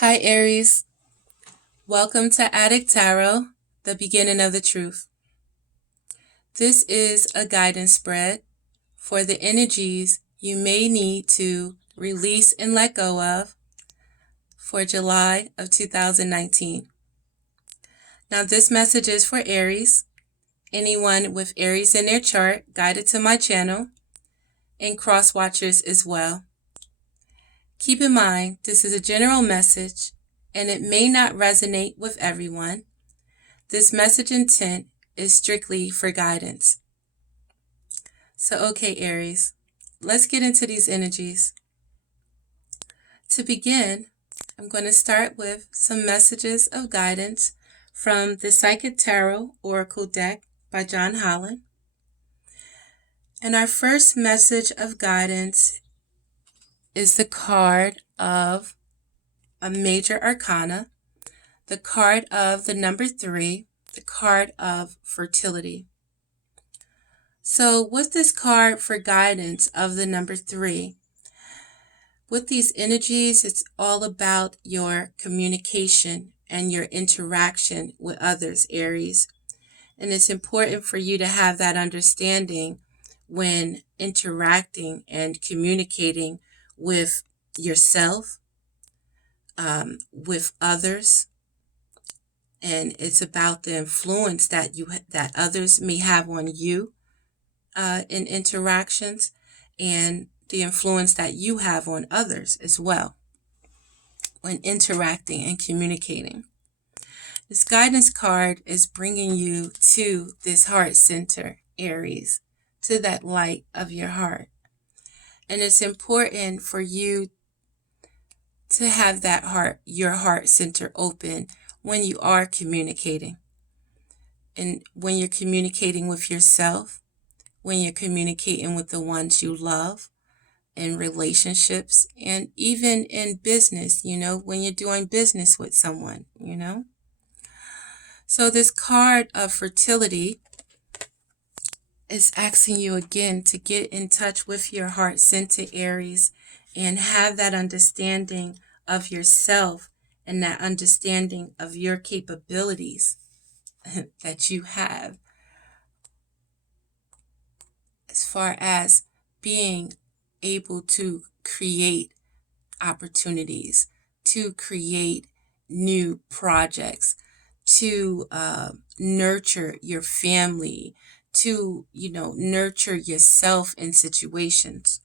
Hi Aries, welcome to Adik Tarot, the beginning of the truth. This is a guidance spread for the energies you may need to release and let go of for July of 2019. Now this message is for Aries, anyone with Aries in their chart guided to my channel, and cross watchers as well. Keep in mind, this is a general message and it may not resonate with everyone. This message intent is strictly for guidance. So, okay, Aries, let's get into these energies. To begin, I'm going to start with some messages of guidance from the Psychic Tarot Oracle deck by John Holland. And our first message of guidance is the card of a major arcana, the card of the number 3, the card of fertility. So with this card for guidance of the number 3, with these energies, it's all about your communication and your interaction with others, Aries. And it's important for you to have that understanding when interacting and communicating with yourself, with others. And it's about the influence that others may have on you in interactions, and the influence that you have on others as well when interacting and communicating. This guidance card is bringing you to this heart center, Aries, to that light of your heart. And it's important for you to have that your heart center open when you are communicating. And when you're communicating with yourself, when you're communicating with the ones you love, in relationships, and even in business, when you're doing business with someone, So this card of fertility is asking you again to get in touch with your heart center, Aries, and have that understanding of yourself and that understanding of your capabilities that you have as far as being able to create opportunities, to create new projects, to nurture your family, to, nurture yourself in situations.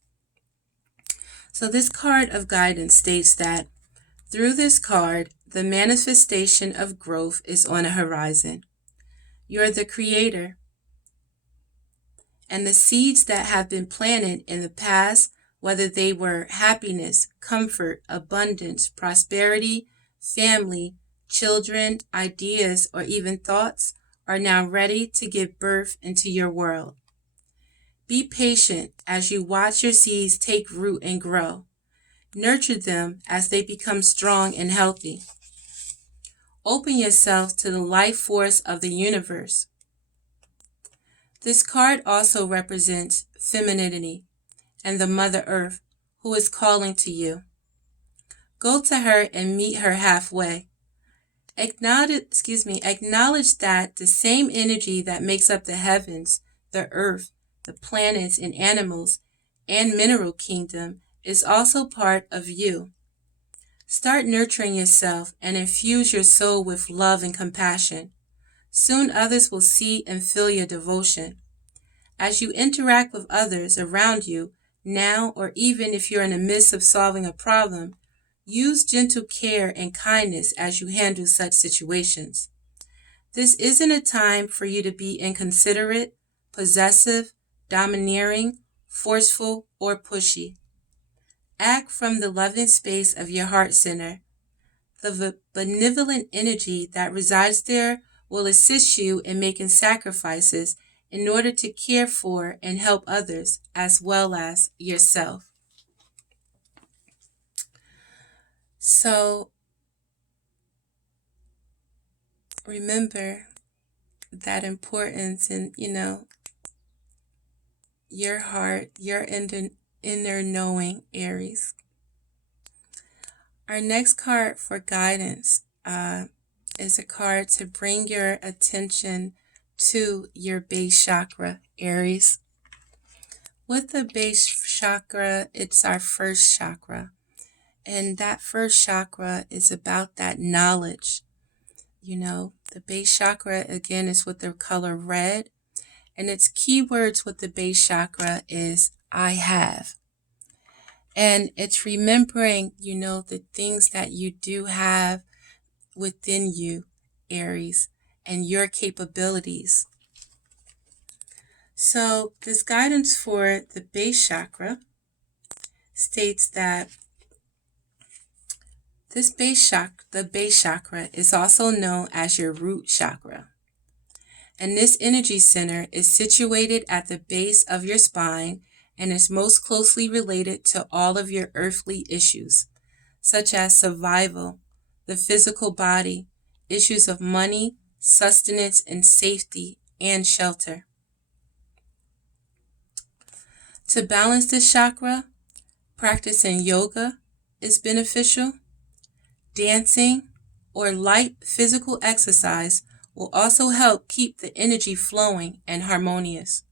So this card of guidance states that through this card, the manifestation of growth is on a horizon. You're the creator, and the seeds that have been planted in the past, whether they were happiness, comfort, abundance, prosperity, family, children, ideas, or even thoughts, are now ready to give birth into your world. Be patient as you watch your seeds take root and grow. Nurture them as they become strong and healthy. Open yourself to the life force of the universe. This card also represents femininity and the Mother Earth, who is calling to you. Go to her and meet her halfway. Acknowledge that the same energy that makes up the heavens, the earth, the planets and animals, and mineral kingdom is also part of you. Start nurturing yourself and infuse your soul with love and compassion. Soon others will see and feel your devotion. As you interact with others around you, now or even if you're in the midst of solving a problem, use gentle care and kindness as you handle such situations. This isn't a time for you to be inconsiderate, possessive, domineering, forceful, or pushy. Act from the loving space of your heart center. The benevolent energy that resides there will assist you in making sacrifices in order to care for and help others as well as yourself. So remember that importance in, your heart, your inner knowing, Aries. Our next card for guidance is a card to bring your attention to your base chakra, Aries. With the base chakra, it's our first chakra. And that first chakra is about that knowledge. You know, the base chakra, again, is with the color red. And its keywords with the base chakra is I have. And it's remembering, you know, the things that you do have within you, Aries, and your capabilities. So this guidance for the base chakra states that the base chakra is also known as your root chakra. And this energy center is situated at the base of your spine and is most closely related to all of your earthly issues, such as survival, the physical body, issues of money, sustenance, and safety, and shelter. To balance this chakra, practicing yoga is beneficial. Dancing or light physical exercise will also help keep the energy flowing and harmonious.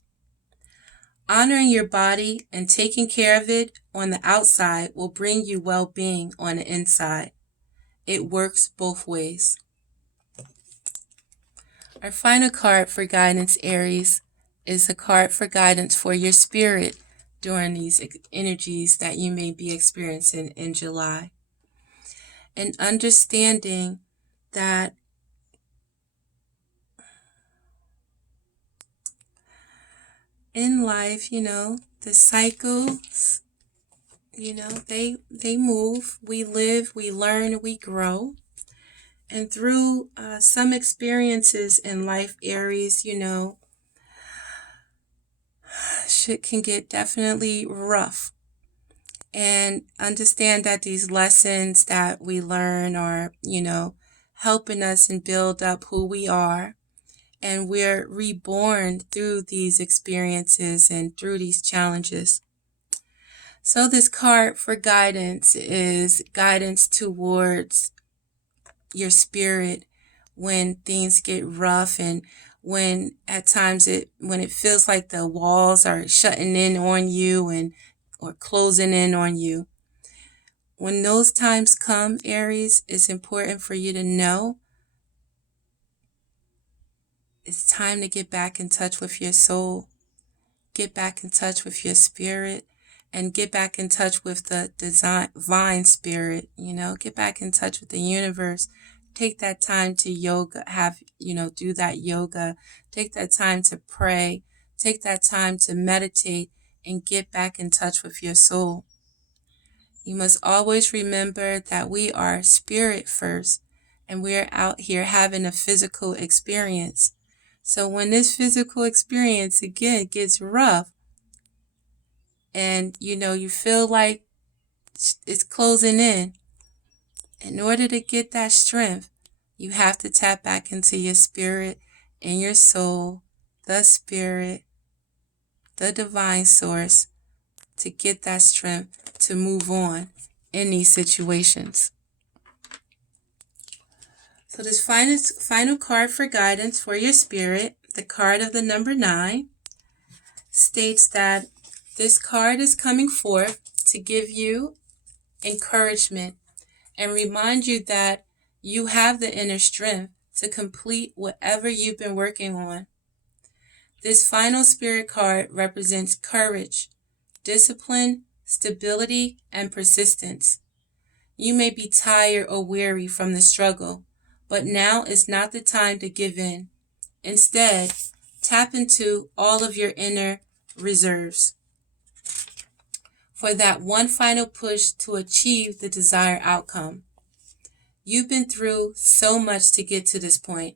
Honoring your body and taking care of it on the outside will bring you well-being on the inside. It works both ways. Our final card for guidance, Aries, is a card for guidance for your spirit during these energies that you may be experiencing in July. And understanding that in life, you know, the cycles, you know, they move. We live, we learn, we grow. And through some experiences in life, Aries, you know, shit can get definitely rough. And understand that these lessons that we learn are, you know, helping us and build up who we are. And we're reborn through these experiences and through these challenges. So this card for guidance is guidance towards your spirit when things get rough and when at times when it feels like the walls are shutting in on you or closing in on you. When those times come, Aries, it's important for you to know it's time to get back in touch with your soul, get back in touch with your spirit, and get back in touch with the divine spirit, you know, get back in touch with the universe. Take that time to yoga, do that yoga. Take that time to pray. Take that time to meditate and get back in touch with your soul. You must always remember that we are spirit first and we're out here having a physical experience. So when this physical experience again gets rough and you feel like it's closing in order to get that strength, you have to tap back into your spirit and your soul, the spirit, the divine source, to get that strength to move on in these situations. So this final card for guidance for your spirit, the card of the number 9, states that this card is coming forth to give you encouragement and remind you that you have the inner strength to complete whatever you've been working on. This final spirit card represents courage, discipline, stability, and persistence. You may be tired or weary from the struggle, but now is not the time to give in. Instead, tap into all of your inner reserves for that one final push to achieve the desired outcome. You've been through so much to get to this point,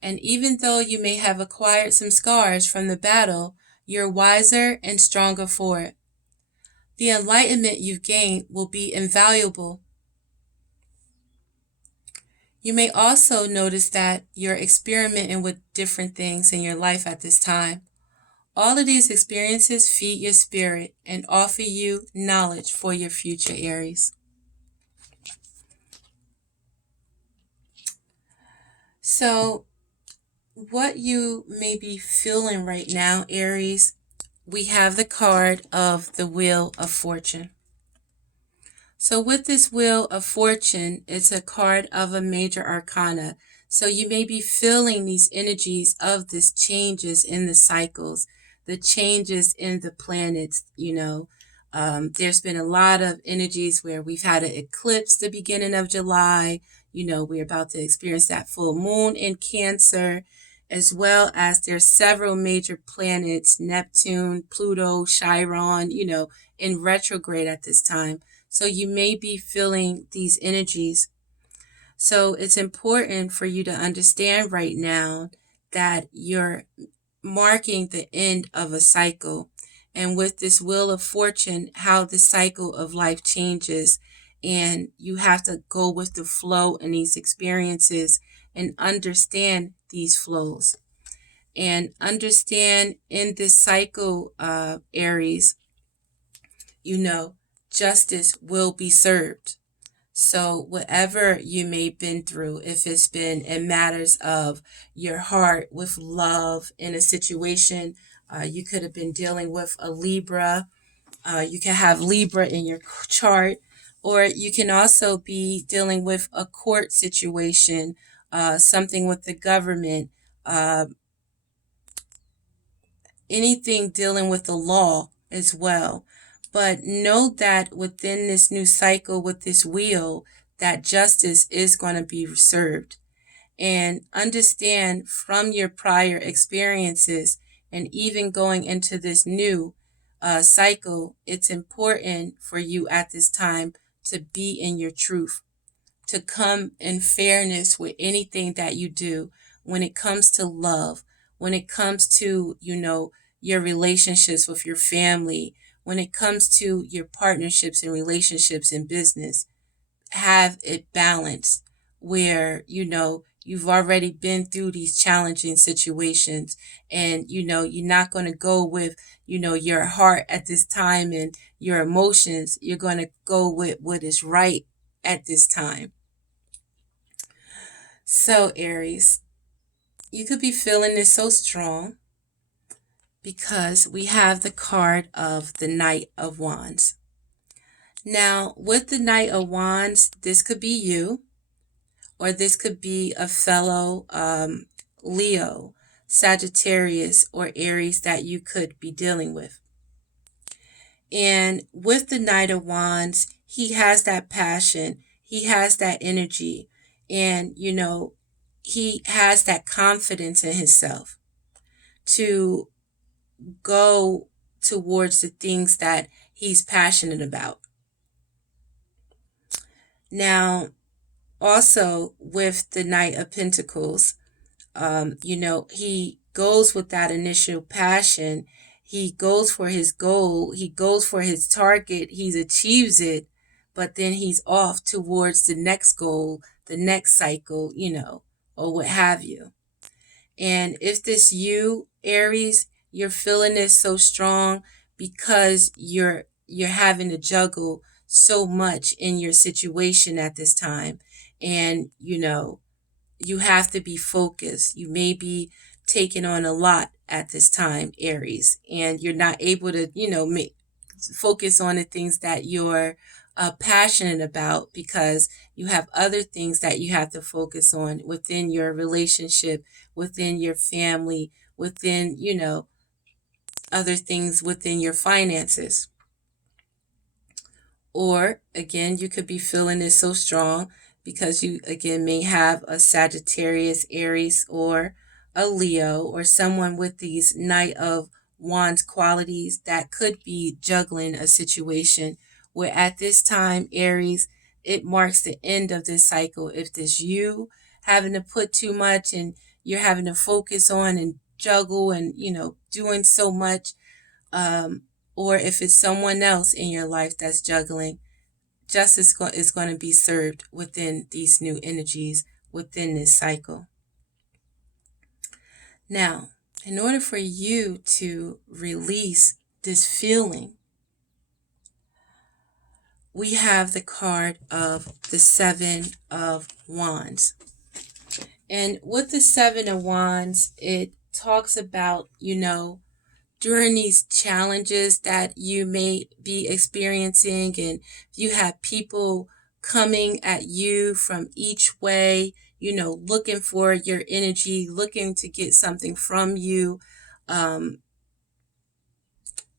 and even though you may have acquired some scars from the battle, you're wiser and stronger for it. The enlightenment you've gained will be invaluable. You may also notice that you're experimenting with different things in your life at this time. All of these experiences feed your spirit and offer you knowledge for your future, Aries. So what you may be feeling right now, Aries, we have the card of the Wheel of Fortune. So with this Wheel of Fortune, it's a card of a major arcana. So you may be feeling these energies of this changes in the cycles, the changes in the planets, there's been a lot of energies where we've had an eclipse the beginning of July. We're about to experience that full moon in Cancer, as well as there's several major planets, Neptune, Pluto, Chiron, in retrograde at this time. So you may be feeling these energies. So it's important for you to understand right now that you're marking the end of a cycle. And with this Wheel of Fortune, how the cycle of life changes. And you have to go with the flow in these experiences and understand these flows. And understand in this cycle, Aries, justice will be served. So whatever you may have been through, if it's been in matters of your heart with love in a situation, you could have been dealing with a Libra. You can have Libra in your chart, or you can also be dealing with a court situation, something with the government, anything dealing with the law as well. But know that within this new cycle with this wheel, that justice is going to be served. And understand from your prior experiences and even going into this new cycle, it's important for you at this time to be in your truth, to come in fairness with anything that you do when it comes to love, when it comes to, your relationships with your family, when it comes to your partnerships and relationships in business. Have it balanced where, you've already been through these challenging situations, and, you're not going to go with, your heart at this time and your emotions. You're going to go with what is right at this time. So, Aries, you could be feeling this so strong because we have the card of the Knight of Wands. Now, with the Knight of Wands, this could be you, or this could be a fellow Leo, Sagittarius, or Aries that you could be dealing with. And with the Knight of Wands, he has that passion, he has that energy, and, he has that confidence in himself to go towards the things that he's passionate about. Now, also with the Knight of Pentacles, he goes with that initial passion. He goes for his goal. He goes for his target. He achieves it, but then he's off towards the next goal, the next cycle, or what have you. And if this you, Aries, you're feeling this so strong because you're having to juggle so much in your situation at this time. And, you have to be focused. You may be taking on a lot at this time, Aries, and you're not able to, focus on the things that you're passionate about because you have other things that you have to focus on within your relationship, within your family, within, other things within your finances. Or again, you could be feeling this so strong because you again may have a Sagittarius, Aries, or a Leo, or someone with these Knight of Wands qualities that could be juggling a situation where at this time, Aries, it marks the end of this cycle. If this you having to put too much and you're having to focus on and juggle and, doing so much, or if it's someone else in your life that's juggling, justice is going to be served within these new energies within this cycle. Now, in order for you to release this feeling, we have the card of the Seven of Wands. And with the Seven of Wands, it talks about, during these challenges that you may be experiencing, and you have people coming at you from each way, looking for your energy, looking to get something from you.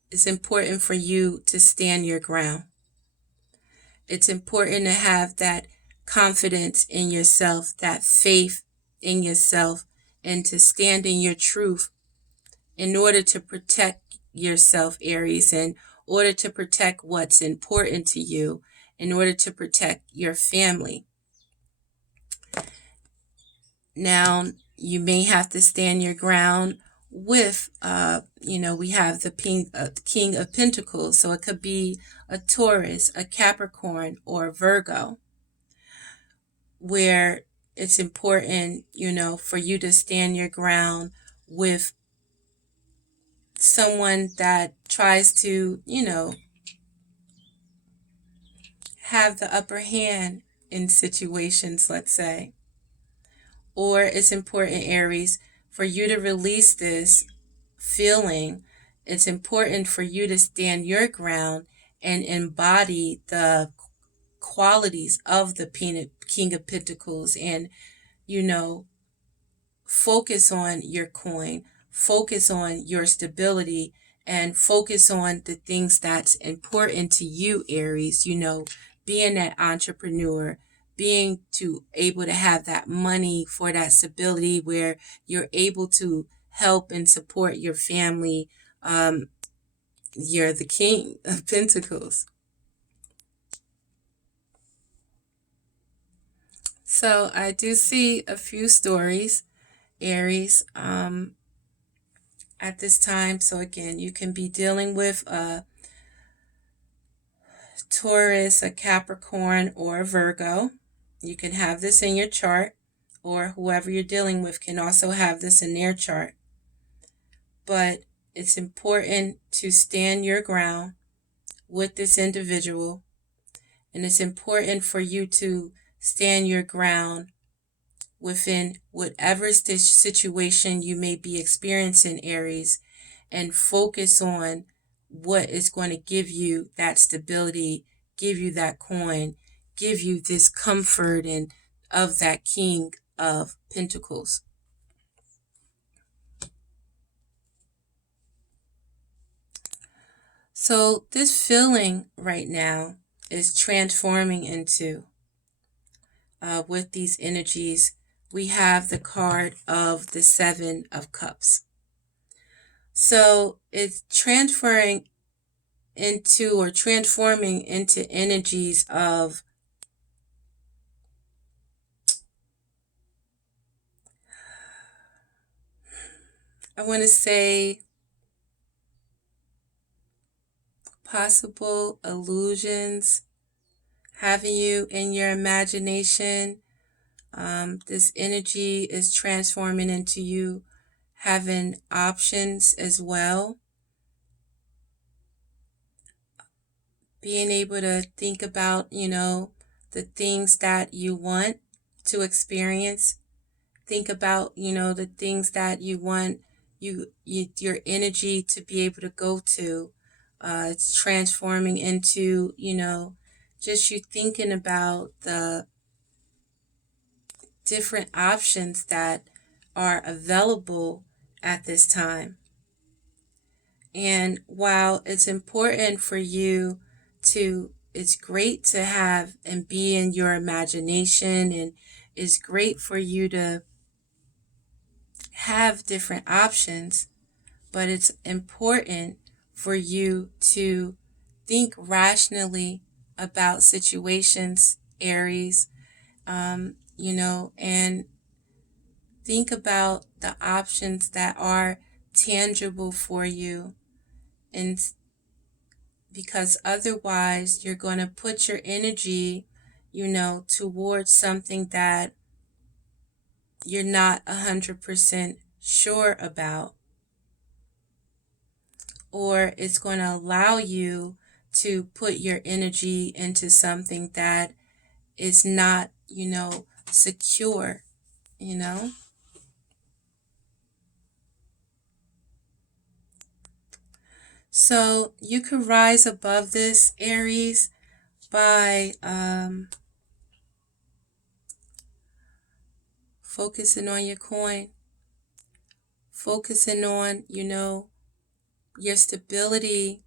It's important for you to stand your ground. It's important to have that confidence in yourself, that faith in yourself, and to stand in your truth in order to protect yourself, Aries, in order to protect what's important to you, in order to protect your family. Now, you may have to stand your ground with, we have the King of Pentacles, so it could be a Taurus, a Capricorn, or a Virgo, where it's important, for you to stand your ground with someone that tries to, have the upper hand in situations, let's say. Or it's important, Aries, for you to release this feeling. It's important for you to stand your ground and embody the qualities of the King of Pentacles, and, focus on your coin, focus on your stability, and focus on the things that's important to you, Aries. Being that entrepreneur, being able to have that money for that stability where you're able to help and support your family. You're the King of Pentacles. So I do see a few stories, Aries, at this time. So again, you can be dealing with a Taurus, a Capricorn, or a Virgo. You can have this in your chart, or whoever you're dealing with can also have this in their chart. But it's important to stand your ground with this individual, and it's important for you to stand your ground within whatever situation you may be experiencing, Aries, and focus on what is going to give you that stability, give you that coin, give you this comfort and of that King of Pentacles. So this feeling right now is transforming into, with these energies, we have the card of the Seven of Cups. So it's transforming into energies of I want to say possible illusions, having you in your imagination. This energy is transforming into you having options as well. Being able to think about, the things that you want to experience. Think about, the things that you want your energy to be able to go to. It's transforming into, just you thinking about the different options that are available at this time. And while it's important for you it's great to have and be in your imagination, and it's great for you to have different options, but it's important for you to think rationally about situations, Aries, and think about the options that are tangible for you. And because otherwise you're going to put your energy, towards something that you're not 100% sure about. Or it's going to allow you to put your energy into something that is not, secure. you know. So you could rise above this, Aries, by focusing on your coin, focusing on, your stability,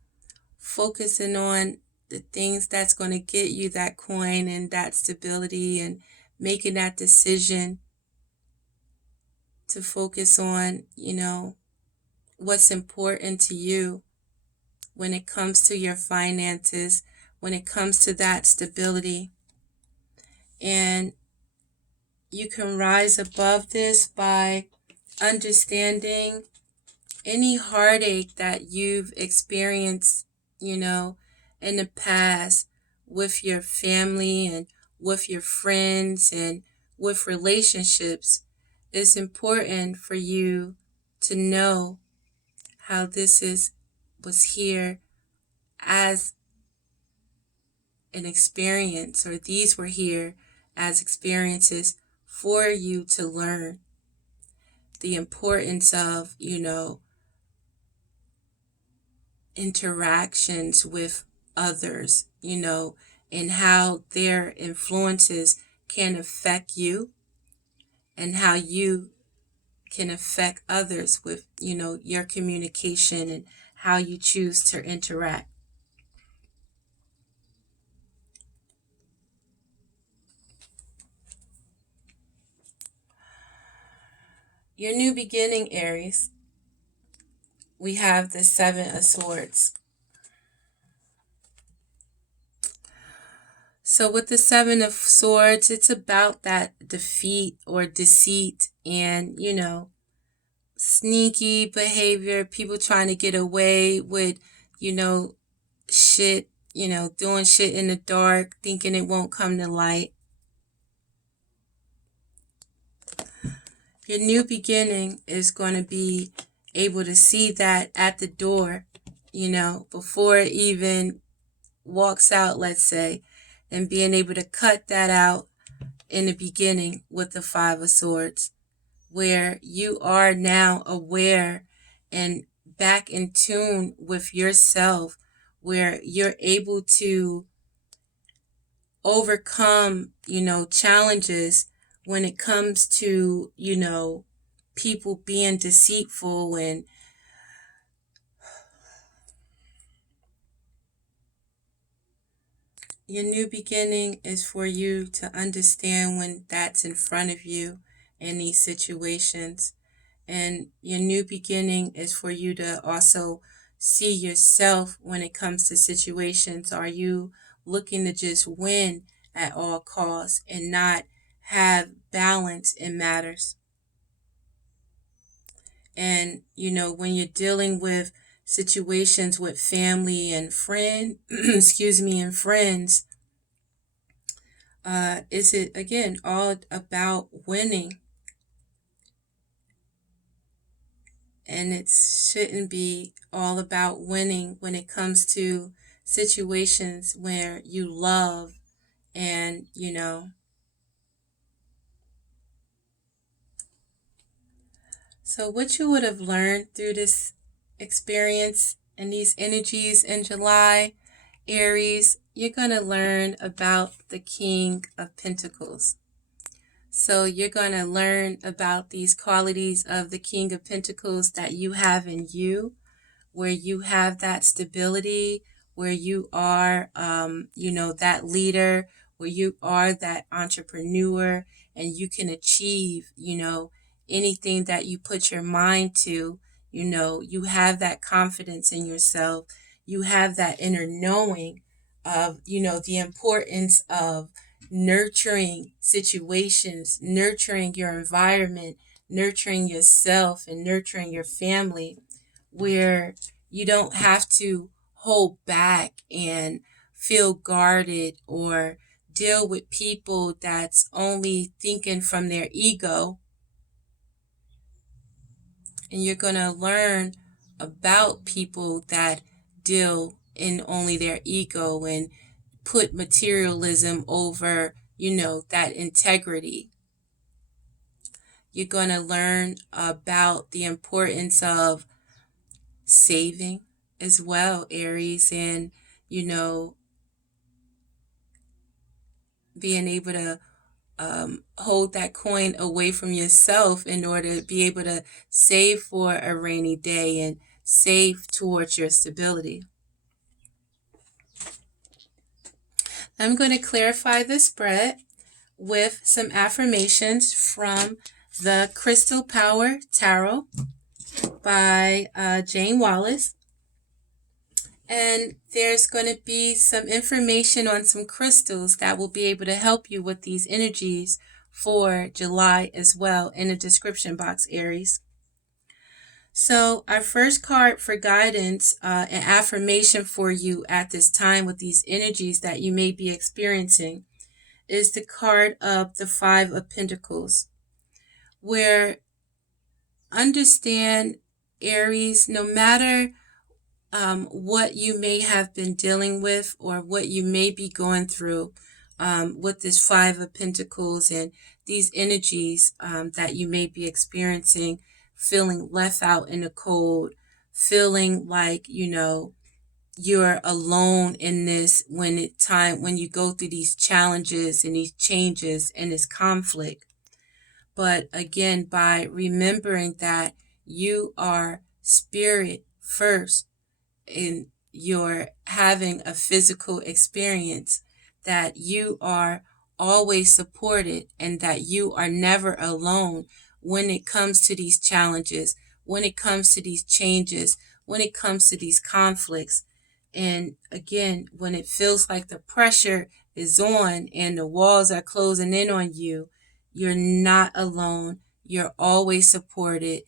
focusing on the things that's going to get you that coin and that stability, and making that decision to focus on, what's important to you when it comes to your finances, when it comes to that stability. And you can rise above this by understanding any heartache that you've experienced, in the past with your family and with your friends and with relationships. It's important for you to know how was here as an experience, or these were here as experiences for you to learn the importance of, interactions with others, and how their influences can affect you, and how you can affect others with, your communication and how you choose to interact. Your new beginning, Aries. We have the Seven of Swords. So with the Seven of Swords, it's about that defeat or deceit and, sneaky behavior, people trying to get away with, shit, doing shit in the dark, thinking it won't come to light. Your new beginning is going to be able to see that at the door, before it even walks out, let's say, and being able to cut that out in the beginning with the Five of Swords, where you are now aware and back in tune with yourself, where you're able to overcome, challenges when it comes to, people being deceitful. And your new beginning is for you to understand when that's in front of you in these situations. And your new beginning is for you to also see yourself when it comes to situations. Are you looking to just win at all costs and not have balance in matters? And, when you're dealing with situations with family and and friends, is it, again, all about winning? And it shouldn't be all about winning when it comes to situations where you love and, So what you would have learned through this experience and these energies in July, Aries, you're going to learn about the King of Pentacles. So you're going to learn about these qualities of the King of Pentacles that you have in you, where you have that stability, where you are, that leader, where you are that entrepreneur, and you can achieve, anything that you put your mind to. You have that confidence in yourself. You have that inner knowing of, the importance of nurturing situations, nurturing your environment, nurturing yourself, and nurturing your family, where you don't have to hold back and feel guarded or deal with people that's only thinking from their ego. And you're going to learn about people that deal in only their ego and put materialism over, that integrity. You're going to learn about the importance of saving as well, Aries, and, being able to hold that coin away from yourself in order to be able to save for a rainy day and save towards your stability. I'm going to clarify the spread with some affirmations from the Crystal Power Tarot by Jane Wallace. And there's going to be some information on some crystals that will be able to help you with these energies for July as well in the description box, Aries. So our first card for guidance and affirmation for you at this time with these energies that you may be experiencing is the card of the Five of Pentacles, where understand, Aries, no matter what you may have been dealing with or what you may be going through with this Five of Pentacles and these energies that you may be experiencing, feeling left out in the cold, feeling like, you're alone in this when you go through these challenges and these changes and this conflict. But again, by remembering that you are spirit first, in your having a physical experience, that you are always supported and that you are never alone when it comes to these challenges, when it comes to these changes, when it comes to these conflicts. And again, when it feels like the pressure is on and the walls are closing in on you, you're not alone. You're always supported.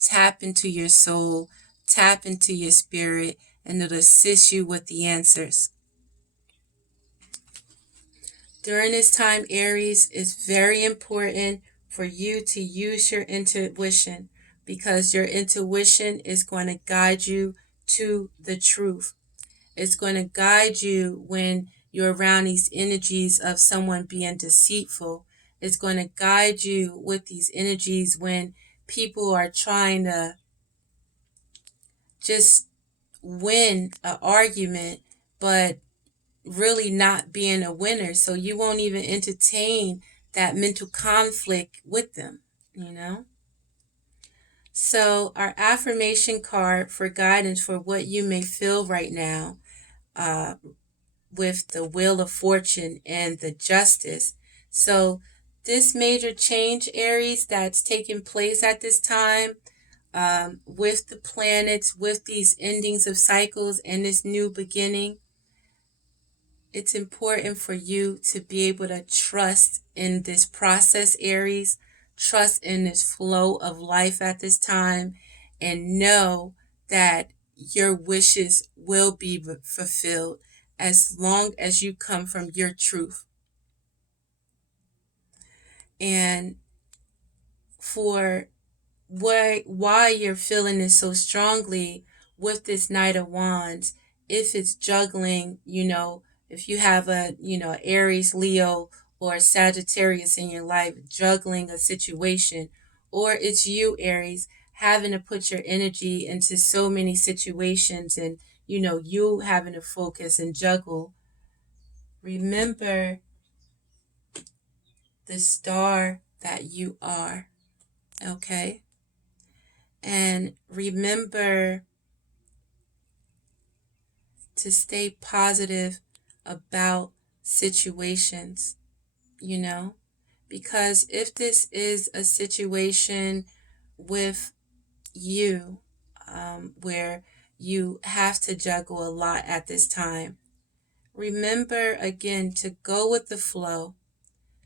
Tap into your soul, tap into your spirit, and it'll assist you with the answers. During this time, Aries, it's very important for you to use your intuition, because your intuition is going to guide you to the truth. It's going to guide you when you're around these energies of someone being deceitful. It's going to guide you with these energies when people are trying to just win an argument, but really not being a winner. So you won't even entertain that mental conflict with them, So our affirmation card for guidance for what you may feel right now with the Wheel of Fortune and the Justice. So this major change, Aries, that's taking place at this time, with the planets, with these endings of cycles and this new beginning, it's important for you to be able to trust in this process, Aries, trust in this flow of life at this time, and know that your wishes will be fulfilled as long as you come from your truth. And for why you're feeling this so strongly with this Knight of Wands, if it's juggling, if you have a, Aries, Leo, or Sagittarius in your life juggling a situation, or it's you, Aries, having to put your energy into so many situations and, you having to focus and juggle, remember the star that you are, okay? And remember to stay positive about situations, because if this is a situation with you where you have to juggle a lot at this time, remember again to go with the flow,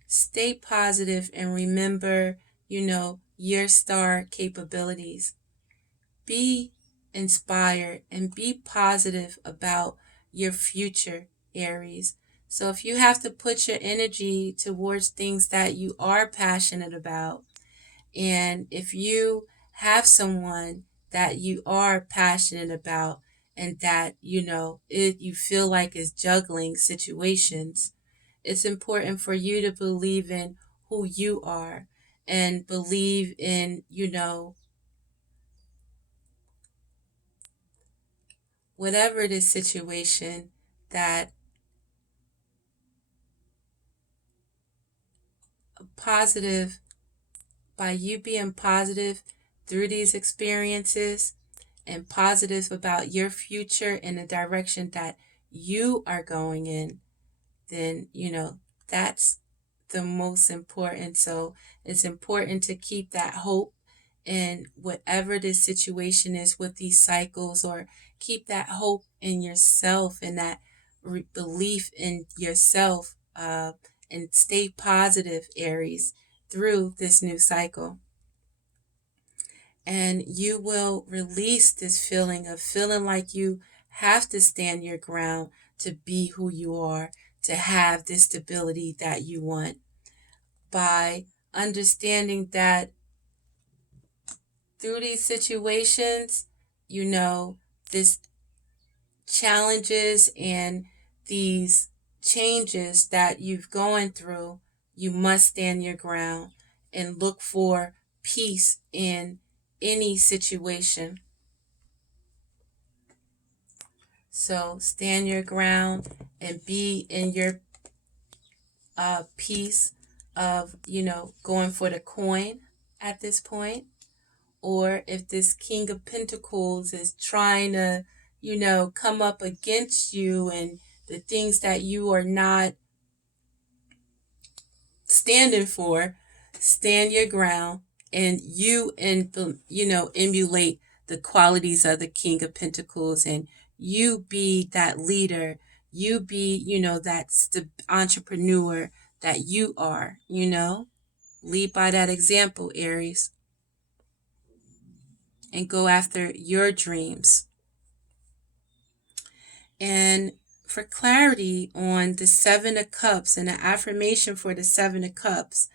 stay positive, and remember, your star capabilities. Be inspired and be positive about your future, Aries. So if you have to put your energy towards things that you are passionate about, and if you have someone that you are passionate about and that, you feel like is juggling situations, it's important for you to believe in who you are and believe in, whatever the situation, that positive, by you being positive through these experiences and positive about your future in the direction that you are going in, then, that's the most important. So it's important to keep that hope in whatever this situation is with these cycles, or keep that hope in yourself and that belief in yourself, and stay positive, Aries, through this new cycle. And you will release this feeling of feeling like you have to stand your ground to be who you are, to have this stability that you want, by understanding that through these situations, this challenges and these changes that you've gone through, you must stand your ground and look for peace in any situation. So stand your ground and be in your peace of, going for the coin at this point. Or if this King of Pentacles is trying to, come up against you, and the things that you are not standing for, stand your ground, and emulate the qualities of the King of Pentacles, and you be that leader, you be, that's the entrepreneur that you are, lead by that example, Aries, and go after your dreams. And for clarity on the Seven of Cups and the affirmation for the Seven of Cups,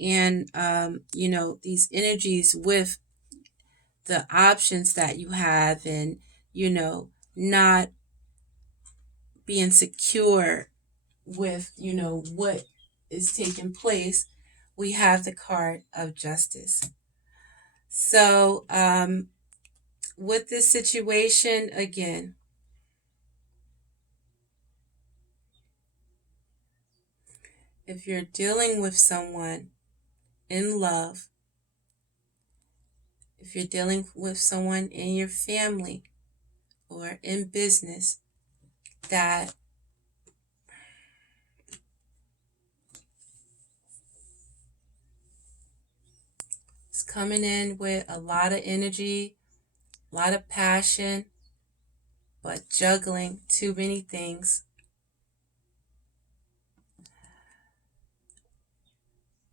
and these energies with the options that you have, and not being secure with what is taking place, we have the card of Justice. So with this situation, again, if you're dealing with someone in love, if you're dealing with someone in your family or in business that is coming in with a lot of energy, a lot of passion, but juggling too many things,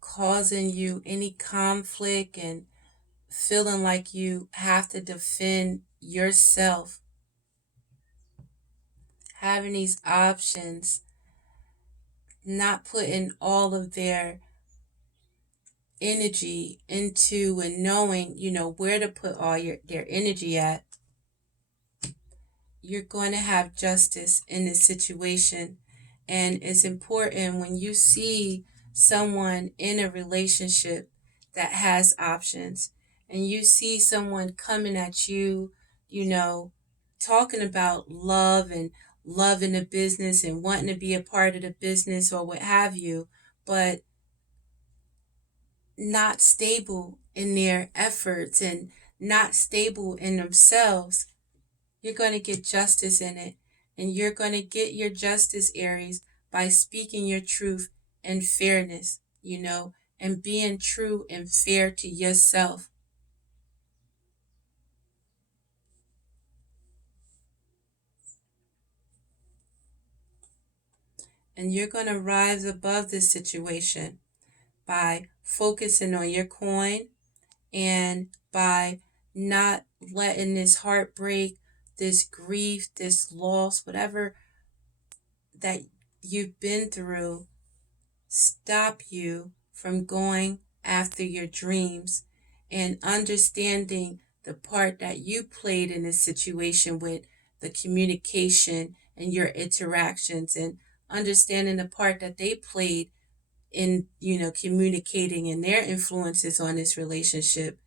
causing you any conflict and feeling like you have to defend yourself, having these options, not putting all of their energy into, and knowing, where to put all their energy at, you're going to have justice in this situation. And it's important when you see someone in a relationship that has options, and you see someone coming at you, talking about love and loving the business and wanting to be a part of the business or what have you, but not stable in their efforts and not stable in themselves, you're going to get justice in it. And you're going to get your justice, Aries, by speaking your truth and fairness, and being true and fair to yourself. And you're going to rise above this situation by focusing on your coin, and by not letting this heartbreak, this grief, this loss, whatever that you've been through, stop you from going after your dreams, and understanding the part that you played in this situation with the communication and your interactions, and understanding the part that they played in, communicating and their influences on this relationship,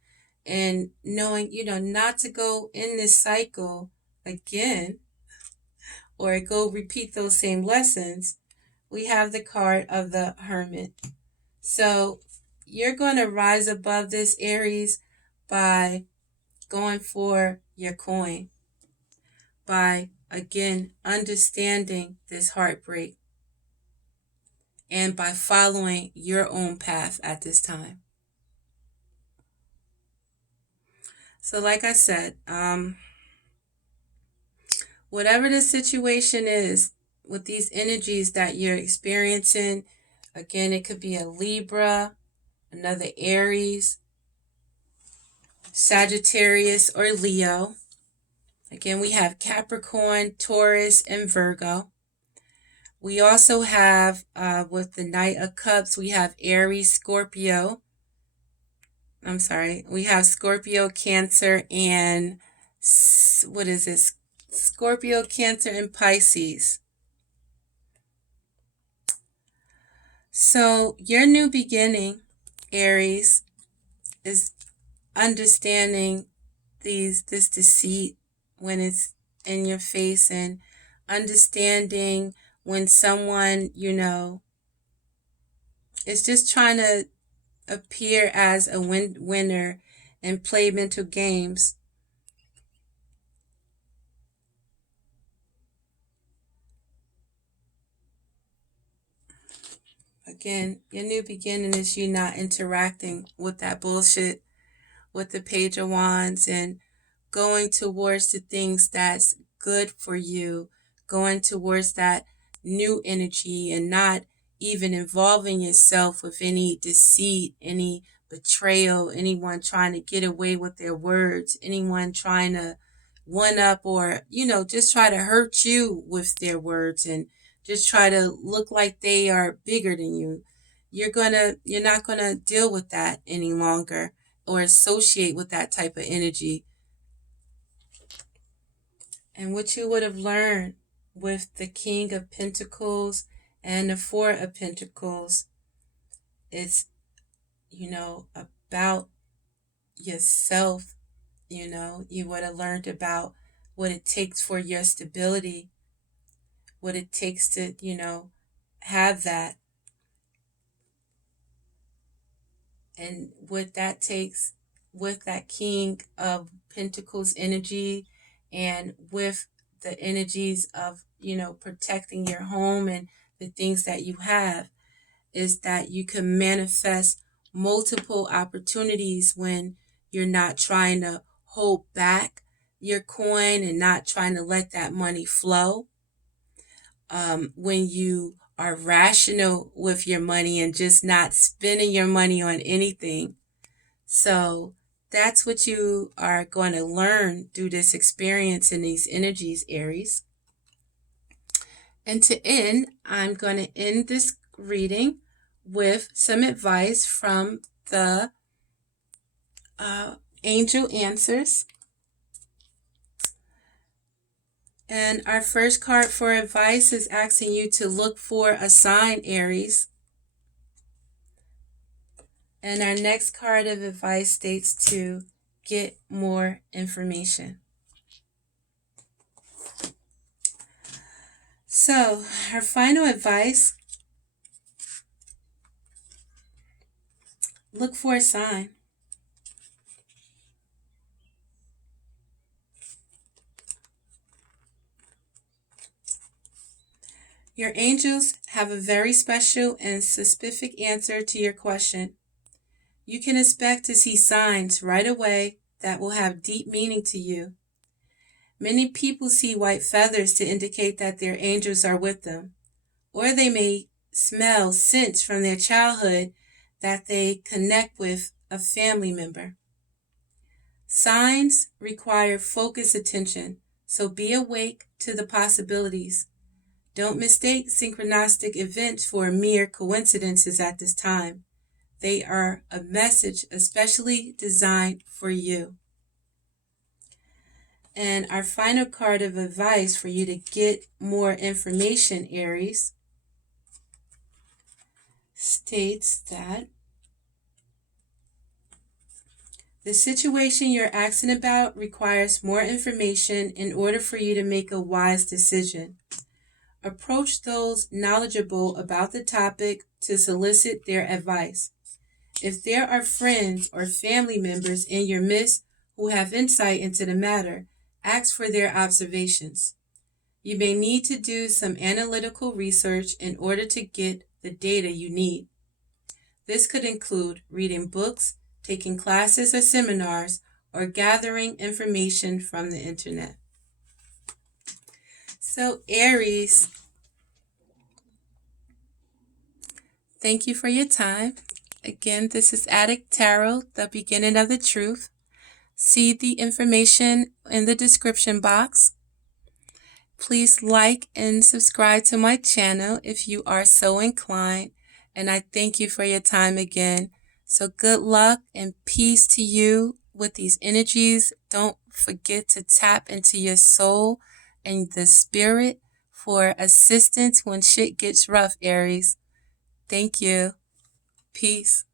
and knowing, not to go in this cycle again or go repeat those same lessons. We have the card of the Hermit. So you're going to rise above this, Aries, by going for your coin, by, again, understanding this heartbreak, and by following your own path at this time. So like I said, whatever the situation is with these energies that you're experiencing, again, it could be a Libra, another Aries, Sagittarius, or Leo. Again, we have Capricorn, Taurus, and Virgo. We also have, with the Knight of Cups, we have Aries, Scorpio. We have Scorpio, Cancer, and what is this? Scorpio, Cancer, and Pisces. So your new beginning, Aries, is understanding this deceit when it's in your face, and understanding when someone, is just trying to appear as a winner and play mental games. Again, your new beginning is you not interacting with that bullshit, with the Page of Wands, and going towards the things that's good for you, going towards that new energy, and not even involving yourself with any deceit, any betrayal, anyone trying to get away with their words, anyone trying to one up, or, just try to hurt you with their words and just try to look like they are bigger than you. You're not gonna deal with that any longer or associate with that type of energy. And what you would have learned with the King of Pentacles and the Four of Pentacles is, about yourself. You would have learned about what it takes for your stability, what it takes to, have that, and what that takes with that King of Pentacles energy, and with the energies of, protecting your home and the things that you have, is that you can manifest multiple opportunities when you're not trying to hold back your coin and not trying to let that money flow. When you are rational with your money and just not spending your money on anything. So that's what you are going to learn through this experience in these energies, Aries. And to end, I'm going to end this reading with some advice from the Angel Answers. And our first card for advice is asking you to look for a sign, Aries. And our next card of advice states to get more information. So, our final advice, look for a sign. Your angels have a very special and specific answer to your question. You can expect to see signs right away that will have deep meaning to you. Many people see white feathers to indicate that their angels are with them, or they may smell scents from their childhood that they connect with a family member. Signs require focused attention, so be awake to the possibilities. Don't mistake synchronistic events for mere coincidences at this time. They are a message especially designed for you. And our final card of advice for you to get more information, Aries, states that the situation you're asking about requires more information in order for you to make a wise decision. Approach those knowledgeable about the topic to solicit their advice. If there are friends or family members in your midst who have insight into the matter, ask for their observations. You may need to do some analytical research in order to get the data you need. This could include reading books, taking classes or seminars, or gathering information from the internet. So, Aries, thank you for your time. Again, this is Adik Tarot, the beginning of the truth. See the information in the description box. Please like and subscribe to my channel if you are so inclined. And I thank you for your time again. So good luck and peace to you with these energies. Don't forget to tap into your soul and the spirit for assistance when shit gets rough, Aries. Thank you. Peace.